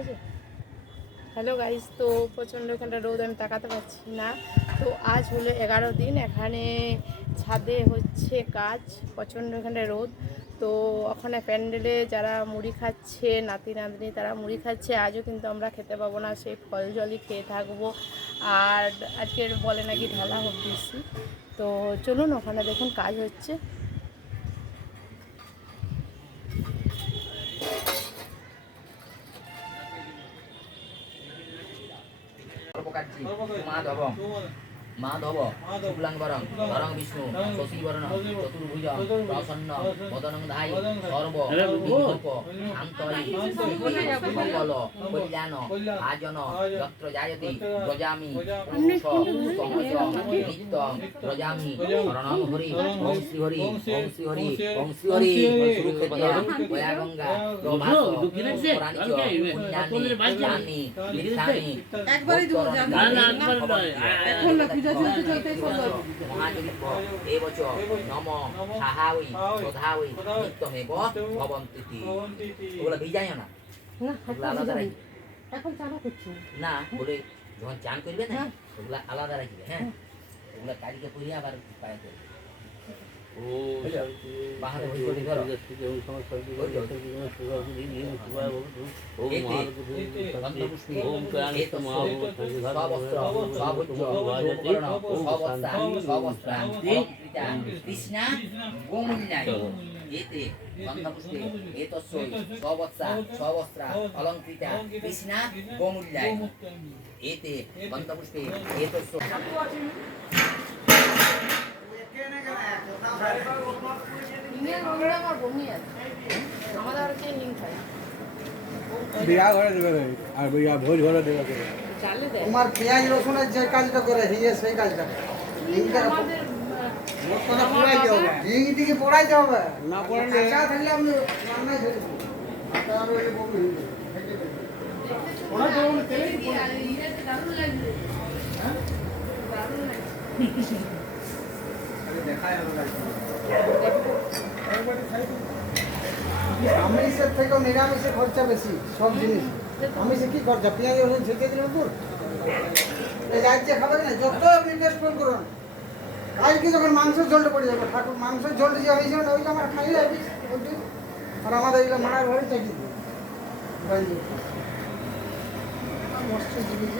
আছে। Hello guys, তো প্রচণ্ড এখানটা রোদ, আমি তাকাতে পারছি না। তো আজ হলো 11 দিন, এখানে ছাদে হচ্ছে কাজ, প্রচণ্ড এখানে রোদ। তো ওখানে প্যান্ডেলে যারা মুড়ি খাচ্ছে, নাতি নাতনি তারা মুড়ি খাচ্ছে। আজও কিন্তু আমরা খেতে পাবো না, সেই ফল জলই খেয়ে থাকবো। আর আজকের বলে নাকি ঢালা হোক বেশি। তো চলুন ওখানে দেখুন কাজ হচ্ছে। মাধব শুক্লাঙ্গরং বরং বিষ্ণু শশীবরণ চতুর্ভুজ প্রসন্ন বদনং ধাই সর্ব শান্তরি মঙ্গল কল্যাণ ভাজন যত্র জায়তে ব্রজামি নিত্যং ব্রজামি শরণং হরি ওং শ্রী হরি ওং শ্রী হরি ওং শ্রী হরি সুরক্ষেত্রং বয়া গঙ্গা প্রভাস পুরাণিচ পুণ্যানি তীর্থানি একবারই দেব এখন না পূজা চলতে চলতে মহাজগিত এবচ নম সাহাউই সধাউই নিত্যমেব ভবন্তি। ওগুলো ভিজাইও না, আলাদা রাখি। এখন চালু করছি না, বলে যখন চান করবে না ওগুলা আলাদা রাখবে। হ্যাঁ, ওগুলা কারিকে পরিয়ে আবার পায়ে করবে। বাহাতে বই করে ধরো কৃষ্ণা গোমূল্যায় এতে গন্ধপুষ্পে এতস্যৈ সবস্ত্রা সবস্ত্রা অলঙ্কৃতা কৃষ্ণা গোমূল্যায় এতে গন্ধপুষ্পে এতস্যৈ। বিয়া ঘরে দেবে আর বিয়া ভোজ ঘরে দেবে। তোমার পেঁয়াজ রসুনের যে কাজটা করে সেই কাজটা দিকে পড়াইতে হবে না, পড়াইলে থাকলে আমি রান্নায় ছেড়ে দেবো। আমিষের থেকেও নিরামিষের খরচা বেশি সব জিনিস। আমিষে কি খরচা, পেঁয়াজ রসুন ছেঁচে দিল উপর রাজ্যে খাবে না। যত আপনি টেস্ট করুন, কালকে যখন মাংসের ঝোলটা পড়ে যাবে, ঠাকুর মাংসের ঝোলটা যে হয়েছে না ওইটা আমরা খাই যাবি। আর আমাদের এগুলো মারার ঘরে চাকরি মস্ত জিনিস।